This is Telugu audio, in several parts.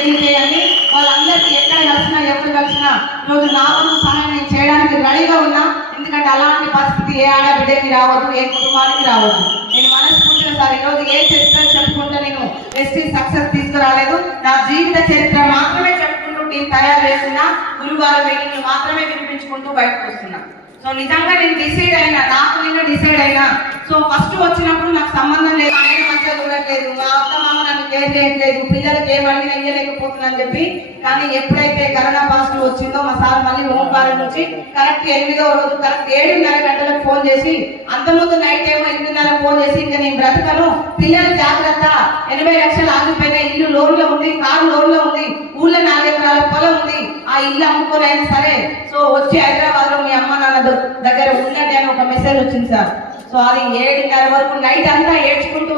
ఎన్నికే అని వాళ్ళందరికీ ఎక్కడ కలిసినా ఎవరు కలిసినా ఈరోజు నా వంతు సహాయం నేను చేయడానికి రెడీగా ఉన్నా. ఎందుకంటే అలాంటి పరిస్థితి ఏ ఆడబిడ్డకి రావద్దు, ఏ కుటుంబానికి రావద్దు. నేను మనస్ఫూర్తిగా సార్ ఈరోజు ఏ చరిత్ర చెప్పుకుంటే నేను ఎస్టీ సక్సెస్ తీసుకురాలేదు. నా జీవిత చరిత్ర మాత్రమే చెప్పుకుంటూ టీం తయారు చేసిన గురుగారు మీటింగ్లు మాత్రమే వినిపించుకుంటూ బయటకు వస్తున్నా. సో నిజంగా నేను డిసైడ్ అయినా, నాకు నేను డిసైడ్ అయినా. సో ఫస్ట్ వచ్చినప్పుడు నాకు సంబంధం లేదు, ఆయన మంచిగా చూడట్లేదు, మా అత్త మామ నన్ను కేర్ చేయట్లేదు, పిల్లలకి ఏం అడిగినా ఇయ్యలేకపోతున్నాను చెప్పి. కానీ ఎప్పుడైతే కరోనా పాజిటివ్ వచ్చిందో మా సార్ మళ్ళీ ఓంకారం నుంచి కరెక్ట్ 8వ రోజు కరెక్ట్ 7:30 గంటలకు ఫోన్ చేసి, అంతకుముందు నైట్ ఏమో 8:30 ఫోన్ చేసి, ఇంకా నేను బ్రతకను, పిల్లలు జాగ్రత్త, 80 లక్షలు ఆగిపోయినాయి, ఇల్లు లోన్లో ఉంది, కారు లోన్లో ఉంది, ఊళ్ళో 4 ఎకరాల పొలం ఉంది, ఆ ఇల్లు అమ్ముకోనైనా సరే సో వచ్చి హైదరాబాద్ లో మీ అమ్మ నాన్న దగ్గర ఉండండి అని ఒక మెసేజ్ వచ్చింది సార్. సో అది 7:30 వరకు నైట్ అంతా ఏడ్చుకుంటూ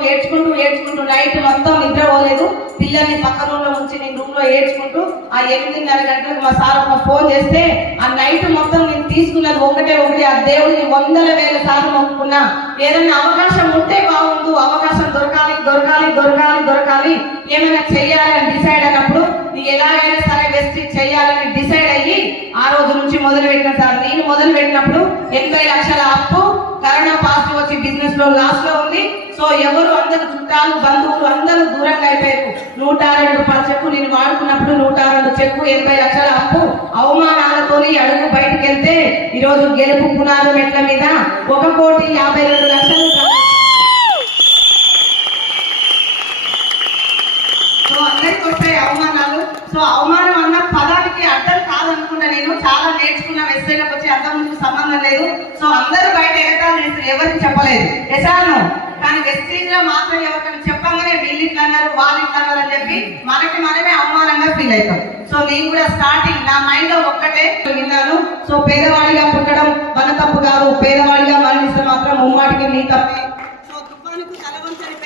నైట్ మొత్తం నిద్ర పోలేదు. పిల్లల్ని పక్క రూమ్ లో ఉంచి నేను రూమ్ లో ఏడ్చుకుంటూ ఆ 8:30 గంటలకు మా సార్ ఒక ఫోన్ చేస్తే ఆ నైట్ మొత్తం నేను తీసుకున్నది ఒకటే, ఆ దేవుడిని 100,000 సార్లు మొక్కుకున్నా. ఏదైనా అవకాశం ఉంటే బాగుండు, అవకాశం దొరకాలి, ఏమైనా చెయ్యాలి అని డిసైడ్ అయినప్పుడు నీ ఎలాగైనా సరే వెస్ట్ చెయ్యాలని డిసైడ్ అయ్యి ఆ రోజు నుంచి మొదలు పెట్టిన సార్. నేను మొదలు పెట్టినప్పుడు 80 లక్షల అప్పు, కరోనా పాజిటివ్ వచ్చి బిజినెస్ లో లాస్ లో ఉంది. సో ఎవరు అందరు చుట్టాలు బంధువులు అందరూ దూరంగా అయిపోయారు. 102 రూపాయల చెక్కు నేను వాడుకున్నప్పుడు 102 చెక్కు, 80 లక్షల అప్పు, అవమానాలతోని అడుగు బయటకు వెళ్తే ఈరోజు గెలుపు పునాది మెట్ల మీద 1,52,00,000. సో అందరికి వస్తాయి అవమానాలు. సో అవమానం అన్న పదానికి అర్థం కాదనుకున్నా. నేను చాలా నేర్చుకున్న వెస్ట్లోకి వచ్చి అంత ముందుకు సంబంధం లేదు. సో అందరూ బయట ఎగతాలు ఎవరికి చెప్పలేదు, ఎసాను. కానీ వెస్టీజ్ లో మాత్రం ఎవరికైనా చెప్పగానే వీళ్ళు ఇట్లా అన్నారు, వాళ్ళు ఇట్లా అన్నారు అని చెప్పి మనకి మనమే అవమానంగా ఫీల్ అవుతాం. సో నేను కూడా స్టార్టింగ్ నా మైండ్ లో ఒక్కటే విన్నాను. సో పేదవాడిగా పుట్టడం మన తప్పు కాదు, పేదవాడిగా మరణిస్తే మాత్రం ముమ్మాటికి నీ తప్పే. సో తుఫానుకు తలవంచని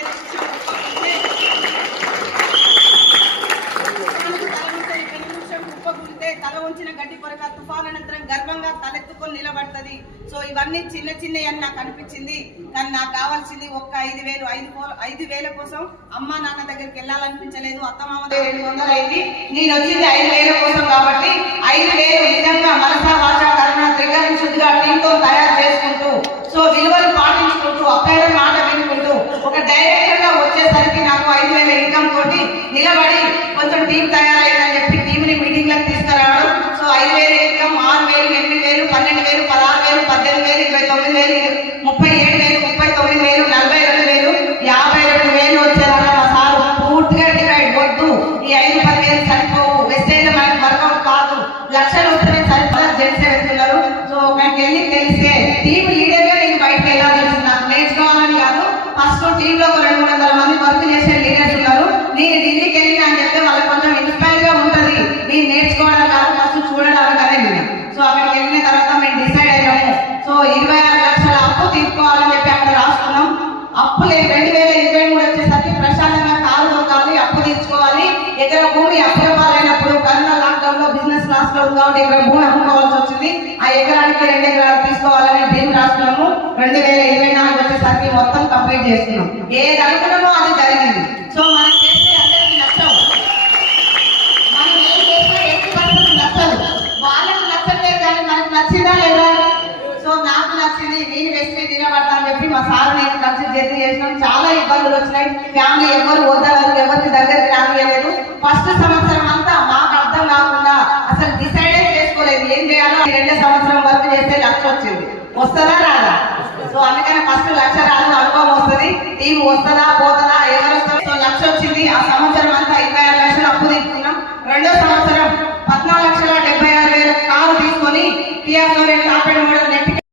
తల వంచిన గడ్డి కొరక తుఫాన్ అనంతరం గర్వంగా తలెత్తుకొని నిలబడుతుంది. సో ఇవన్నీ చిన్న అని నాకు అనిపించింది. కానీ నాకు కావాల్సింది ఒక్క 5,000 కోసం అమ్మ నాన్న దగ్గరికి వెళ్ళాలనిపించలేదు. అత్తమామ 200 అయింది, నేను వచ్చింది 5,000 కోసం. కాబట్టి 5,000 నిజంగా మనసా భాష కరుణ త్రికరణ శుద్ధిగా టీంతో తయారు చేసుకుంటూ, సో విలువలు పాటించుకుంటూ, అప్పయ్య మాట వినుకుంటూ ఒక డైరెక్టర్ గా వచ్చేసరికి నాకు 5,000 ఇన్కమ్ తోటి నిలబడి కొంచెం టీం తయారైందని చెప్పి టీంని మీటింగ్ లకు తీసుకురావడం. సో 5,000 ఇన్కమ్ 6,000, 8,000, 12,000, 16,000, 18,000, 29,000, 37,000, 39,000, 42,000, 52,000 వచ్చేదాకా మా సార్ పూర్తిగా డివైడ్. వద్దు, ఈ 5-10,000 సరిపోవు, వెస్టేజ్ మనకి వర్కౌట్ కాదు, లక్షలు వస్తేనే సరిపోదా జెంట్స్ వెళ్తున్నారు. సో మనకి వెళ్ళి తెలిస్తే టీం లీడర్ గా నేను బయటకు వెళ్ళాలి, నాకు నేర్చుకోవాలని కాదు. ఫస్ట్ టీంలో ఒక 200-300 మంది వర్క్ చేసే లీడర్స్ ఉన్నారు. నేను ఢిల్లీకి వెళ్ళినా అని చెప్తే వాళ్ళకి కొంచెం ఇన్స్పైర్ గా ఉంటది, నేను నేర్చుకోవడం కాదు ఫస్ట్ చూడడానికి అనే. సో అక్కడికి వెళ్ళిన తర్వాత మేము డిసైడ్ అయ్యాము. సో 26 లక్షల అప్పు తీసుకోవాలని చెప్పి అక్కడ రాసుకున్నాం. అప్పు లేదు, 2023 వచ్చేసరికి ప్రశాంతంగా కారు దొరకాలి, అప్పు తీర్చుకోవాలి. ఎకరం భూమి అప్పుల పాలైనప్పుడు కరోనా లాక్డౌన్ లో బిజినెస్ లాస్ లో ఉంది కాబట్టి ఇక్కడ భూమి అమ్ముకోవాల్సి వచ్చింది. ఆ ఎకరానికి 2 ఎకరాలు తీసుకోవాలని డ్రీమ్ రాసుకున్నాము. 2024 వచ్చేసరికి మొత్తం కంప్లీట్ చేసుకున్నాం. ఏది అనుకున్నామో అది జరిగింది. సో మనం చేసే అందరికీ నచ్చవు, మనం ఏం చేసినా 80% నచ్చదు, వాళ్ళకి నచ్చలేదు కానీ మనకు నచ్చిందా లేదా? సో నాకు నచ్చింది, నేను వెస్ట్ నిలబడతా అని చెప్పి మా సార్ నేను కలిసి జర్నీ చేసినాం. చాలా ఇబ్బందులు వచ్చినాయి, ఫ్యామిలీ ఎవరు వద్దన్నారు, ఎవరికి దగ్గరికి రానియలేదు. ఫస్ట్ సంవత్సరం అంతా మాకు అర్థం కాకుండా అసలు డిసైడే చేసుకోలేదు ఏం చేయాలో. 2 సంవత్సరం వర్క్ చేస్తే 1,00,000 వచ్చింది, వస్తుందా రాదా? సో అందుకని ఫస్ట్ 1,00,000 రాదు, అనుభవం వస్తుంది, టీం వస్తుందా పోతుందా ఎవరు వస్తారు. సో 1,00,000 వచ్చింది. ఆ సంవత్సరం అంతా 26 లక్షలు అప్పు తీసుకున్నాం. 2వ సంవత్సరం 14,76,000 కారు తీసుకొని కియా సోనెట్